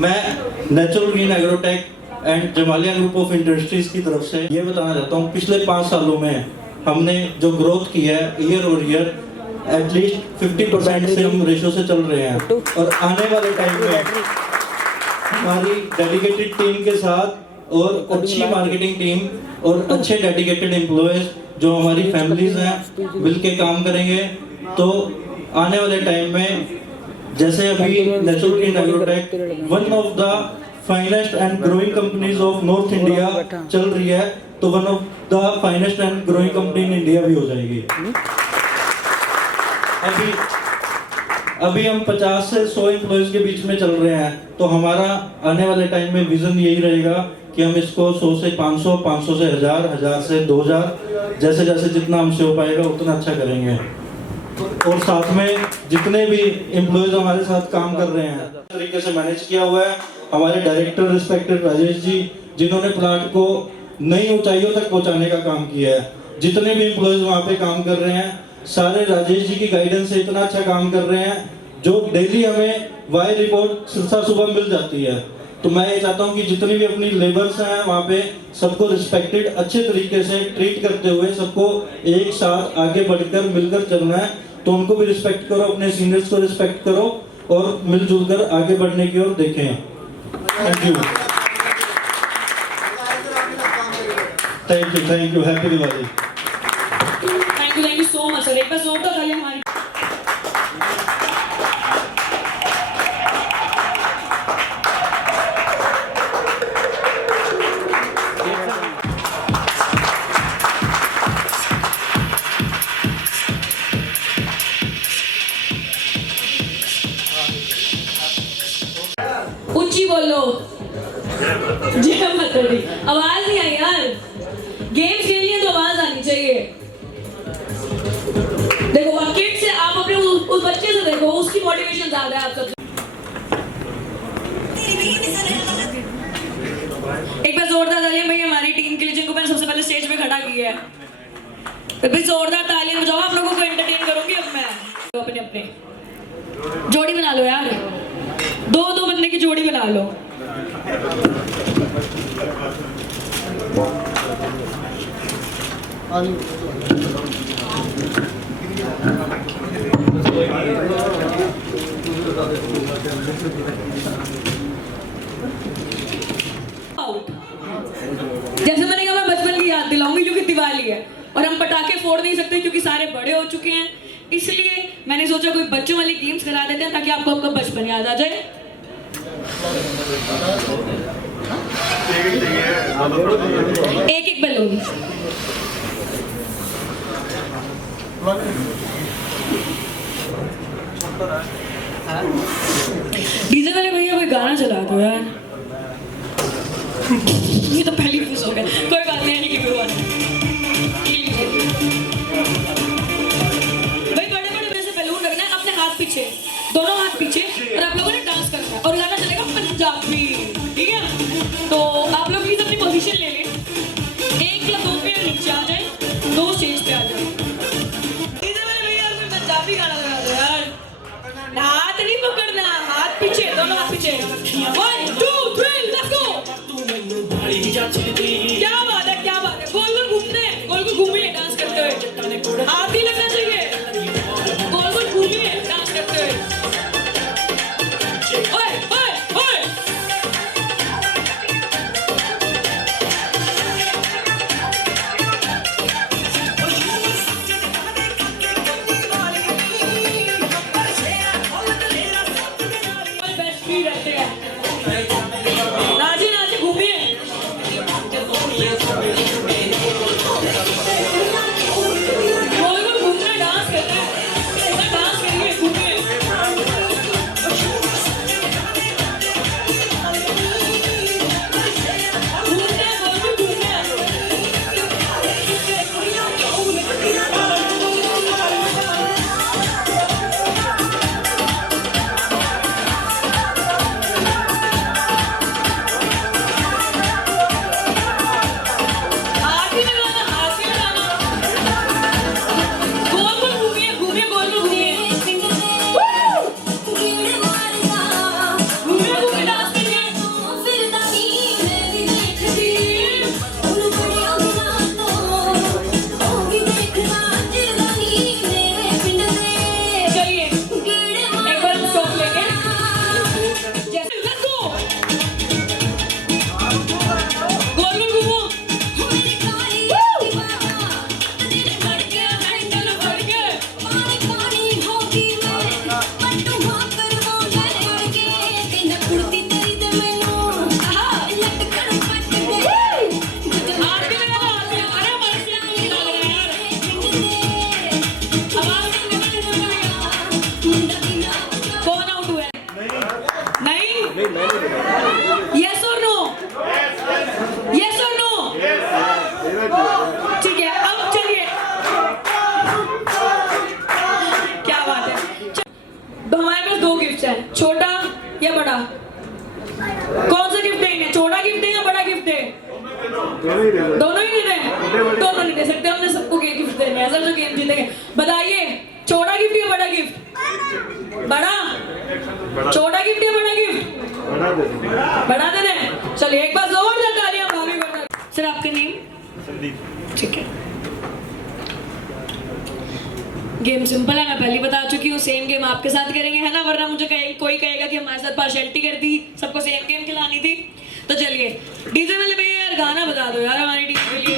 मैं natural green agrotech and Jamalia group of industries की तरफ से ये बताना चाहता हूँ, पिछले 5 सालों में हमने जो ग्रोथ की है ईयर और ईयर एटलीस्ट 50% से हम रेशो से चल रहे हैं और आने वाले टाइम में हमारी डेडिकेटेड टीम के साथ और अच्छी मार्केटिंग टीम और अच्छे डेडिकेटेड एम्प्लॉयज जो हमारी फैमिलीज हैं मिलके काम करेंगे, तो आने वाले टाइम में जैसे अभी natural green agrotech one of the finest and growing companies of north India चल रही है, तो one of the finest and growing company in India भी हो जाएगी। अभी हम 50 से 100 एम्प्लॉयज के बीच में चल रहे हैं, तो हमारा आने वाले टाइम में विजन यही रहेगा कि हम इसको 100 से 500, 500 से 1000, 1000 से 2000, जैसे जैसे जितना हमसे हो पाएगा उतना अच्छा करेंगे। और साथ में जितने भी एम्प्लॉयज हमारे साथ काम कर रहे हैं तरीके से मैनेज किया हुआ है। हमारे डायरेक्टर रिस्पेक्टेड राजेश जी, जिन्होंने प्लांट को नई ऊंचाइयों तक पहुंचाने का काम किया है। जितने भी एम्प्लॉयज वहाँ पे काम कर रहे हैं, सारे राजेश जी की गाइडेंस से इतना अच्छा काम कर रहे हैं, जो डेली हमें वाई रिपोर्ट सुबह मिल जाती है। तो मैं ये चाहता हूँ कि जितनी भी अपनी लेबर्स हैं वहाँ पे सबको रिस्पेक्टेड अच्छे तरीके से ट्रीट करते हुए सबको एक साथ आगे बढ़कर मिलकर चलना है। तो उनको भी रिस्पेक्ट करो, अपने सीनियर्स को रिस्पेक्ट करो और मिलजुल कर आगे बढ़ने की ओर देखें। Thank you, happy Diwali. Thank you so much sir. एक बार जोरदार तालियां हमारी। ऊंची बोलो, जय माता दी। आवाज नहीं आई यार, गेम्स खेलनी है तो आवाज आनी चाहिए। देखो किड से आप अपने उस बच्चे से देखो, उसकी मोटिवेशन ज्यादा है आप सबसे। एक बार जोरदार तालियां भाई हमारी टीम के लिए, जिनको मैंने सबसे पहले स्टेज पे खड़ा किया है। तो भी जोरदार तालियां बजाओ, आप लोगों को एंटरटेन करूंगी अब मैं। तो अपने अपने जोड़ी बना लो यार, 2-2 बंदे की जोड़ी बना लो। जैसे मैंने कहा मैं बचपन की याद दिलाऊंगी क्योंकि दिवाली है और हम पटाखे फोड़ नहीं सकते क्योंकि सारे बड़े हो चुके हैं, इसलिए मैंने सोचा कोई बच्चों वाली गेम्स करा देते हैं ताकि आपको आपका बचपन याद आ जाए। एक एक बैलून। डीजे वाले भैया कोई गाना चला दो यार। ये तो पहली खुश हो गए। कोई बात नहीं, की कोई बात नहीं। भाई बड़े बड़े वैसे बैलून रखना है, अपने हाथ पीछे, दोनों हाथ पीछे, और आप लोगों ने डांस करना है और गाना चलेगा पंजाबी, ठीक है? तो आप लोग प्लीज अपनी पोजीशन ले लें, 1 या 2 पे नीचे आ जाए, 2 स्टेज पे आ जाए। डीजे वाले भैया पंजाबी गाना लगा दो यार। हाथ नहीं पकड़ना, हाथ पीछे, दोनों हाथ पीछे। 1 2 3 लेट्स गो। क्या बात है, क्या बात है। गोल गोल घूमते हैं, गोल गोल घूमिए डांस करते हुए, हाथ ही लगना चाहिए। गोल गोल घूमिए डांस करते हुए। ओए ओए ओए, बेस्ट भी रहते हैं। नाचे नाचे घूमिए। गोल गोल घूमना, डांस करना है, डांस करिए, घूमिए। घूमना है, गोल गोल घूमना है। हाथ ही लगाना, हाथ ही लगाना। गोल गोल घूमिए, घूमिए, गोल गोल घूमिए। घूमिए घूमिए डांस करिए। चलिए एक बार हम स्टॉप लेंगे। जैसे let's go। गोल गोल घूमो। कौन आउट हुआ है? नहीं? यस और नो? यस और नो? ठीक है, अब चलिए। क्या बात है। तो हमारे पास 2 गिफ्ट हैं, छोटा या बड़ा? कौन सा गिफ्ट देंगे? छोटा गिफ्ट दें या बड़ा गिफ्ट दें? दोनों ही दे दें? दोनों नहीं दे सकते, हमने सबको गिफ्ट देने हैं, जो गेम जीतेंगे। बताइए, छोटा गिफ्ट या बड़ा गिफ्ट? बड़ा? छोटा गिफ्ट या बड़ा गिफ्ट? बड़ा दे दें। चलिए एक बार जोरदार तालियां भाभी बता। सर आपका नेम? संदीप। ठीक है। गेम सिंपल है, मैं पहले बता चुकी हूँ। सेम गेम आपके साथ करेंगे, है ना? वरना मुझे कोई कहेगा कि हमारे साथ पार्शियलिटी कर दी, सबको सेम गेम खिलानी थी। तो चलिए डीजे वाले भैया यार गाना बता दो यार हमारी टीम के लिए।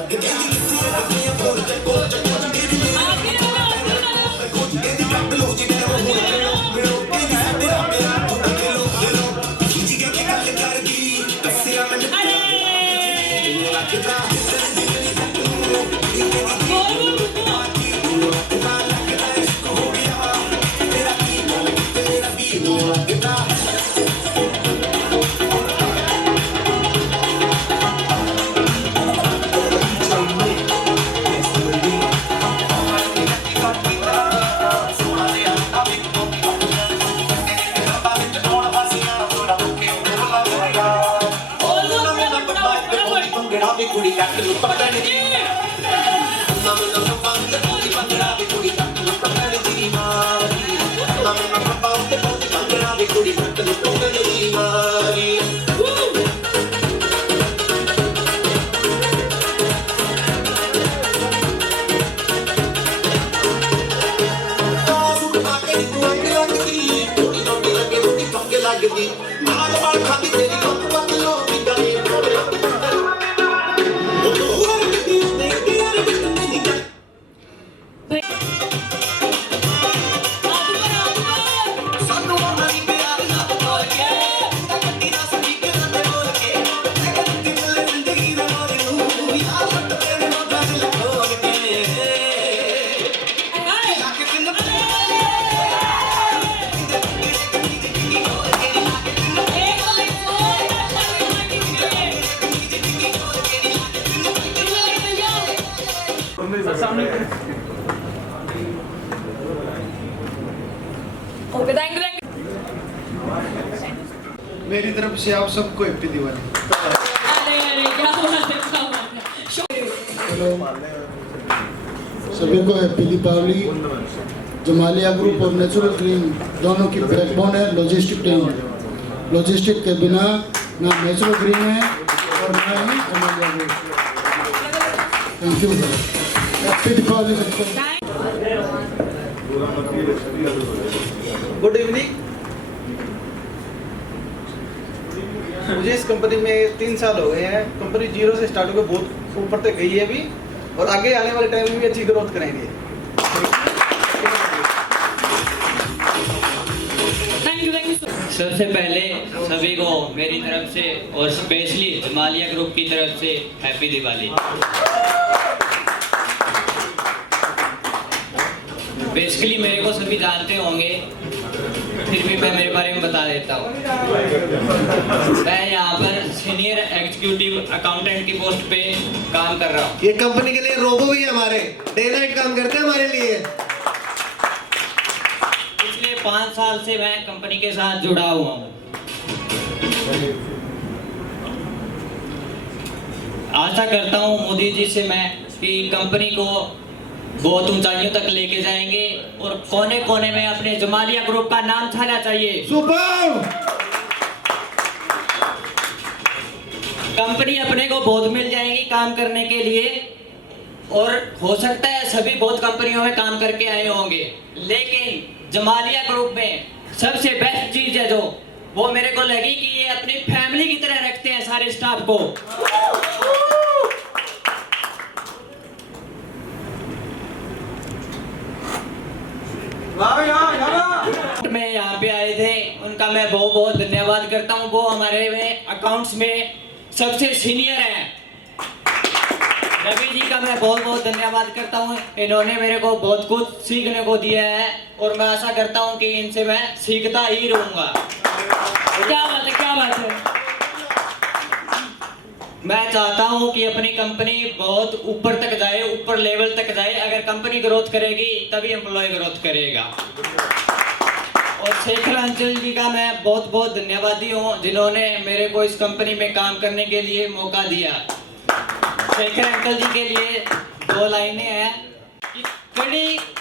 Okay, thank you. मेरी तरफ से आप सबको हैप्पी दिवाली। अरे क्या बात है, क्या बात है। सभी को हैप्पी दीपावली। जमालिया ग्रुप और नेचुरल ग्रीन दोनों की बैकबोन है लॉजिस्टिक टीम। लॉजिस्टिक के बिना ना नेचुरल ग्रीन है और ना ही Jamalia group. Thank you, happy Deepavali सबको। Good evening. मुझे इस कंपनी में 3 साल हो गए हैं। कंपनी 0 से स्टार्ट होकर बहुत ऊपर तक गई है अभी, और आगे आने वाले टाइम में भी अच्छी ग्रोथ करेंगे। सबसे पहले सभी को मेरी तरफ से और स्पेशली जमालिया ग्रुप की तरफ से हैप्पी दिवाली। बेसिकली मेरे को सभी जानते होंगे, फिर भी मैं मेरे बारे में बता देता हूँ। मैं यहाँ पर सीनियर एग्जीक्यूटिव अकाउंटेंट की पोस्ट पे काम कर रहा हूँ। ये कंपनी के लिए रोबो भी हमारे डे नाइट काम करते हैं हमारे लिए। पिछले 5 साल से मैं कंपनी के साथ जुड़ा हुआ हूँ। आशा करता हूँ मोदी जी से मैं कि कंपनी को बहुत ऊंचाइयों तक लेके जाएंगे और कोने कोने में अपने जमालिया ग्रुप का नाम छाना चाहिए। सुपर। कंपनी अपने को बहुत मिल जाएगी काम करने के लिए, और हो सकता है सभी बहुत कंपनियों में काम करके आए होंगे, लेकिन जमालिया ग्रुप में सबसे बेस्ट चीज है जो वो मेरे को लगी कि ये अपनी फैमिली की तरह रखते हैं सारे स्टाफ को। में यहाँ पे आए थे उनका मैं बहुत बहुत धन्यवाद करता हूँ। वो हमारे में अकाउंट्स में सबसे सीनियर हैं। रवि जी का मैं बहुत बहुत धन्यवाद करता हूँ। इन्होंने मेरे को बहुत कुछ सीखने को दिया है और मैं आशा करता हूँ कि इनसे मैं सीखता ही रहूँगा। क्या बात है, क्या बात है। मैं चाहता हूँ कि अपनी कंपनी बहुत ऊपर तक जाए, ऊपर लेवल तक जाए। अगर कंपनी ग्रोथ करेगी तभी एम्प्लॉय ग्रोथ करेगा। और शेखर अंचल जी का मैं बहुत बहुत धन्यवादी हूँ जिन्होंने मेरे को इस कंपनी में काम करने के लिए मौका दिया। शेखर अंकल जी के लिए 2 लाइनें हैं कि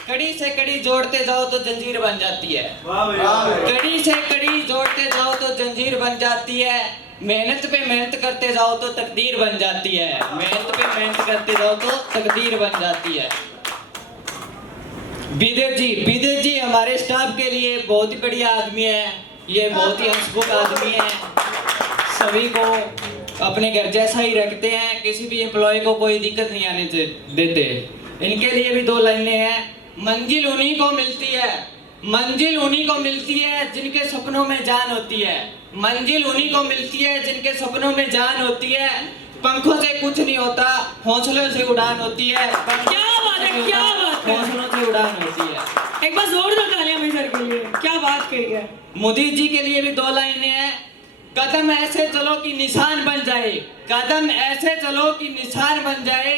कड़ी से कड़ी जोड़ते जाओ तो जंजीर बन जाती है। कड़ी से कड़ी जोड़ते जाओ तो जंजीर बन जाती है। मेहनत पे मेहनत करते जाओ तो तकदीर बन जाती है। मेहनत पे मेहनत करते जाओ तो तकदीर बन जाती है। विदेश जी हमारे स्टाफ के लिए बहुत ही बढ़िया आदमी है। ये बहुत ही हंसमुख आदमी है। सभी को अपने घर जैसा ही रखते हैं, किसी भी एम्प्लॉय को कोई दिक्कत नहीं आने देते। इनके लिए भी 2 लाइनें हैं। मंजिल उन्हीं को मिलती है, मंजिल उन्हीं को मिलती है जिनके सपनों में जान होती है। मंजिल उन्हीं को मिलती है जिनके सपनों में जान होती है। पंखों से कुछ नहीं होता, हौसलों से उड़ान होती है। क्या बात है, क्या बात है, हौसलों से उड़ान होती है। एक बार जोरदार तालियां मेजर के लिए, क्या बात कही है। मोदी जी के लिए भी 2 लाइनें हैं। कदम ऐसे चलो कि निशान बन जाए, कदम ऐसे चलो कि निशान बन जाए,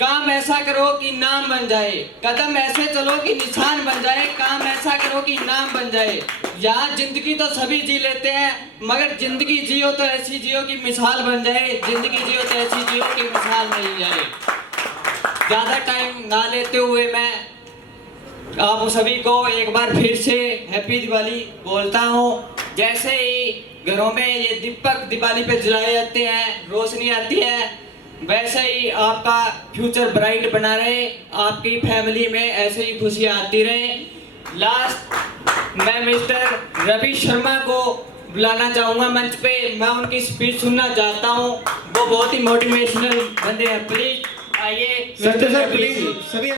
काम ऐसा करो कि नाम बन जाए। कदम ऐसे चलो कि निशान बन जाए, काम ऐसा करो कि नाम बन जाए। यहाँ जिंदगी तो सभी जी लेते हैं, मगर जिंदगी जियो तो ऐसी जियो की मिसाल बन जाए। जिंदगी जियो तो ऐसी जियो की मिसाल बन जाए। ज़्यादा टाइम ना लेते हुए मैं आप सभी को एक बार फिर से हैप्पी दिवाली बोलता हूँ। जैसे ही घरों में ये दीपक दिवाली पे जलाए जाते हैं, रोशनी आती है, वैसे ही आपका फ्यूचर ब्राइट बना रहे, आपकी फैमिली में ऐसे ही खुशियाँ आती रहे। लास्ट मैं मिस्टर रवि शर्मा को बुलाना चाहूँगा मंच पे। मैं उनकी स्पीच सुनना चाहता हूँ, वो बहुत ही मोटिवेशनल बंदे हैं। प्लीज आइए सभी।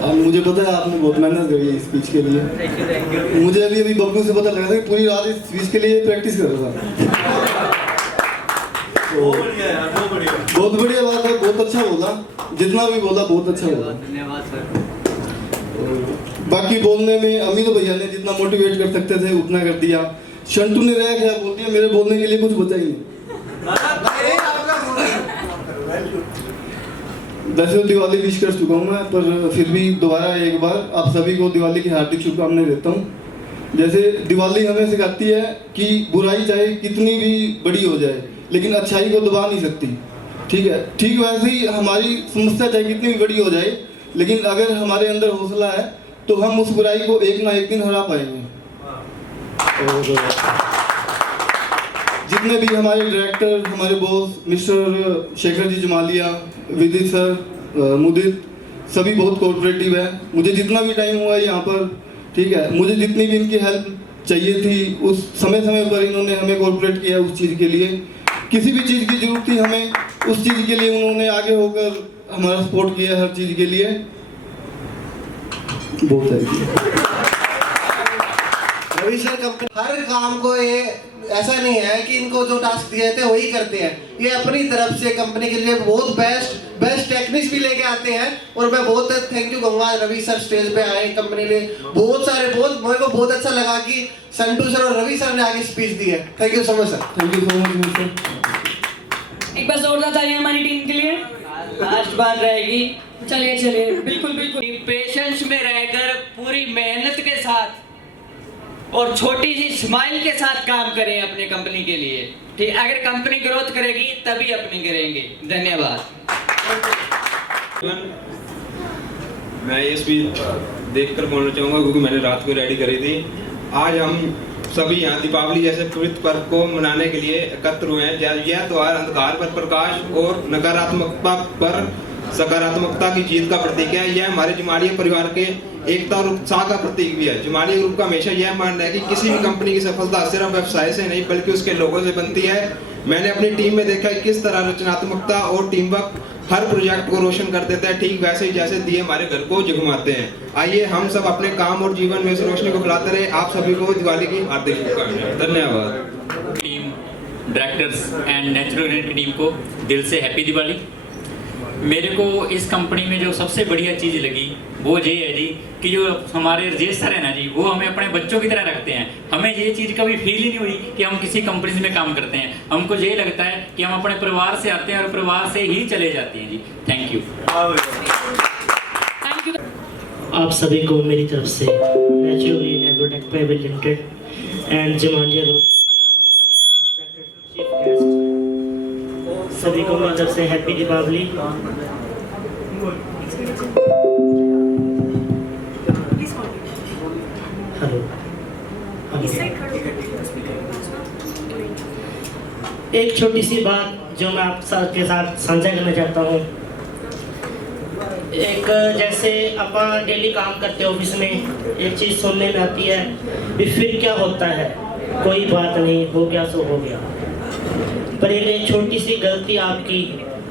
मुझे पता है आपने बहुत मेहनत करी है इस स्पीच के लिए। मुझे अभी बब्बू से पता लगा था कि पूरी रात इस स्पीच के लिए प्रैक्टिस कर रहा था। तो बहुत बढ़िया बात है, बहुत अच्छा बोला, जितना भी बोला बहुत अच्छा बोला। धन्यवाद सर। बाकी बोलने में अमित भैया ने जितना मोटिवेट कर सकते थे उतना कर दिया। शंटू ने रह गया बोल दिया, मेरे बोलने के लिए कुछ बचा ही नहीं। वैसे दिवाली विश कर चुका हूँ मैं, पर फिर भी दोबारा एक बार आप सभी को दिवाली की हार्दिक शुभकामनाएं देता हूँ। जैसे दिवाली हमें सिखाती है कि बुराई चाहे कितनी भी बड़ी हो जाए लेकिन अच्छाई को दबा नहीं सकती, ठीक है। ठीक वैसे ही हमारी समस्या चाहे कितनी भी बड़ी हो जाए, लेकिन अगर हमारे अंदर हौसला है तो हम उस बुराई को एक ना एक दिन हरा पाएंगे। और जितने भी हमारे डायरेक्टर, हमारे बॉस मिस्टर शेखर जी जमालिया, विदित सर, मुदित, सभी बहुत कोऑपरेटिव है। मुझे जितना भी टाइम हुआ है यहाँ पर, ठीक है, मुझे जितनी भी इनकी हेल्प चाहिए थी उस समय पर इन्होंने हमें कोऑपरेट किया। उस चीज़ के लिए किसी भी चीज़ की जरूरत थी हमें, उस चीज़ के लिए उन्होंने आगे होकर हमारा सपोर्ट किया हर चीज़ के लिए। बहुत है रवि सर कंपनी हर काम को ये ऐसा नहीं है कि इनको जो टास्क दिए थे वही करते हैं, ये अपनी तरफ से कंपनी के लिए बहुत बेस्ट टेक्निक्स भी लेके आते हैं। और मैं बहुत थैंक यू कहूँगा, रवि सर स्टेज पे आए कंपनी लिए बहुत मेरे को बहुत अच्छा लगा कि संटू सर और रवि सर ने आगे स्पीच दी है। Thank you so much sir. Thank you so much sir. एक बार जोरदार तालियां हमारी टीम के लिए। लास्ट बात रहेगी, चलिए बिल्कुल बिल्कुल पेशेंस में रहकर पूरी मेहनत के साथ और छोटी सी स्माइल के साथ काम करें अपने कंपनी के लिए, ठीक। अगर कंपनी ग्रोथ करेगी तभी अपनी करेंगे। धन्यवाद। मैं ये स्पीच देखकर बोलना चाहूँगा क्योंकि मैंने रात को रेडी करी थी। आज हम सभी यहाँ दीपावली जैसे पवित्र पर्व को मनाने के लिए एकत्र हुए हैं। यह त्योहार अंधकार पर प्रकाश और नकारात्मकता पर सकारात्मकता की जीत का प्रतीक है। यह हमारे जमालिया परिवार के एकता और उत्साह का प्रतीक भी है। जमालिया ग्रुप का हमेशा यह मानना है कि किसी भी कंपनी की सफलता सिर्फ व्यवसाय से नहीं बल्कि उसके लोगों से बनती है। मैंने अपनी टीम में देखा है किस तरह रचनात्मकता और टीम वर्क हर प्रोजेक्ट को रोशन कर देता है, ठीक वैसे ही जैसे दिए हमारे घर को जगमाते हैं। आइए हम सब अपने काम और जीवन में इस रोशनी को फैलाते रहे। आप सभी को दिवाली की हार्दिक शुभकामनाएं। धन्यवाद। Team directors and natural green की टीम को दिल से हैप्पी दिवाली। मेरे को इस कंपनी में जो सबसे बढ़िया चीज़ लगी वो ये है जी कि जो हमारे राजेश सर है ना जी, वो हमें अपने बच्चों की तरह रखते हैं। हमें ये चीज़ कभी फील ही नहीं हुई कि हम किसी कंपनी में काम करते हैं। हमको ये लगता है कि हम अपने परिवार से आते हैं और परिवार से ही चले जाते हैं जी। Thank you. आप सभी को मेरी तरफ से natural green agrotech private limited and Jamalia group सभी को मेरी तरफ से हैप्पी दीपावली। हेलो, एक छोटी सी बात जो मैं आप सबके साथ साझा करना चाहता हूँ। एक जैसे अपन डेली काम करते हैं ऑफिस में, एक चीज़ सुनने में आती है फिर क्या होता है, कोई बात नहीं, हो गया सो हो गया। पर एक छोटी सी गलती आपकी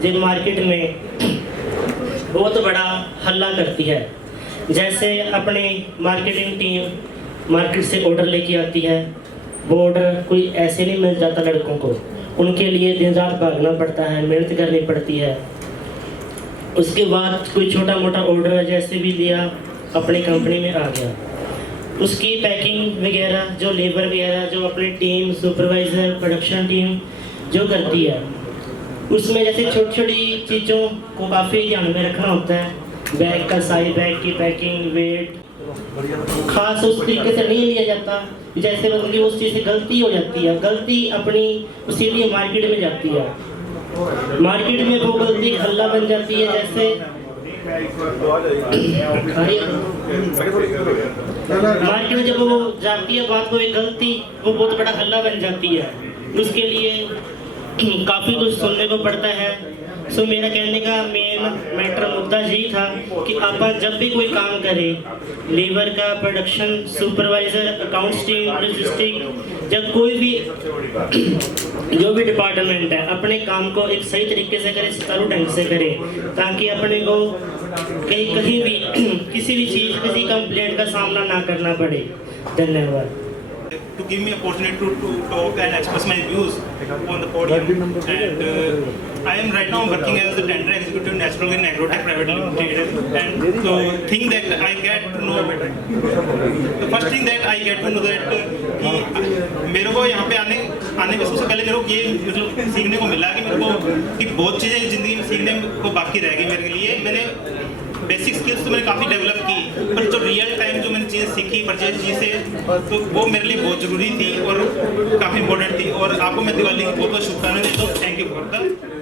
जो मार्केट में बहुत बड़ा हल्ला करती है। जैसे अपनी मार्केटिंग टीम मार्केट से ऑर्डर लेके आती है, वो ऑर्डर कोई ऐसे नहीं मिल जाता लड़कों को, उनके लिए दिन रात भागना पड़ता है, मेहनत करनी पड़ती है। उसके बाद कोई छोटा मोटा ऑर्डर जैसे भी लिया अपनी कंपनी में आ गया, उसकी पैकिंग वगैरह जो लेबर वगैरह जो अपनी टीम सुपरवाइज़र प्रोडक्शन टीम जो करती है, उसमें जैसे छोटी छोटी चीज़ों को काफ़ी ध्यान में रखना होता है। बैग का साइज, बैग की पैकिंग, वेट खास उस तरीके से नहीं लिया जाता, जैसे मतलब कि उस चीज़ से गलती हो जाती है। गलती अपनी उसी लिए मार्केट में जाती है, मार्केट में वो गलती हल्ला बन जाती है। जैसे मार्केट में जब वो जाती है बात, वो एक गलती वो बहुत बड़ा हल्ला बन जाती है, उसके लिए काफ़ी कुछ सुनने को पड़ता है। सो मेरा कहने का मेन मैटर मुद्दा यही था कि आप जब भी कोई काम करें, लेबर का, production, supervisor, accounts team, logistic, जब कोई भी जो भी डिपार्टमेंट है अपने काम को एक सही तरीके से करे, सुचारू ढंग से करे, ताकि अपने को कहीं भी किसी भी चीज़, किसी कंप्लेंट का सामना ना करना पड़े। धन्यवाद। To give me opportunity to talk and express my views on the podium. And I am right now working as the tender executive in Natural Green Agrotech Private Limited. And the thing that I get to know, the first thing that I get to know that कि मेरे को यहाँ पे आने में सबसे पहले मेरे को ये मतलब सीखने को मिला कि मेरे को कि बहुत चीज़ें ज़िंदगी में सीखने को बाकी रह गई मेरे लिए। मैंने बेसिक स्किल्स तो मैंने काफ़ी डेवलप की, पर जो रियल टाइम जो मैंने चीज़ें सीखी परचेज चीज़ें, तो वो मेरे लिए बहुत ज़रूरी थी और काफ़ी इंपॉर्टेंट थी। और आपको मैं दिवाली की बहुत बहुत शुभकामनाएं देता हूँ। Thank you for the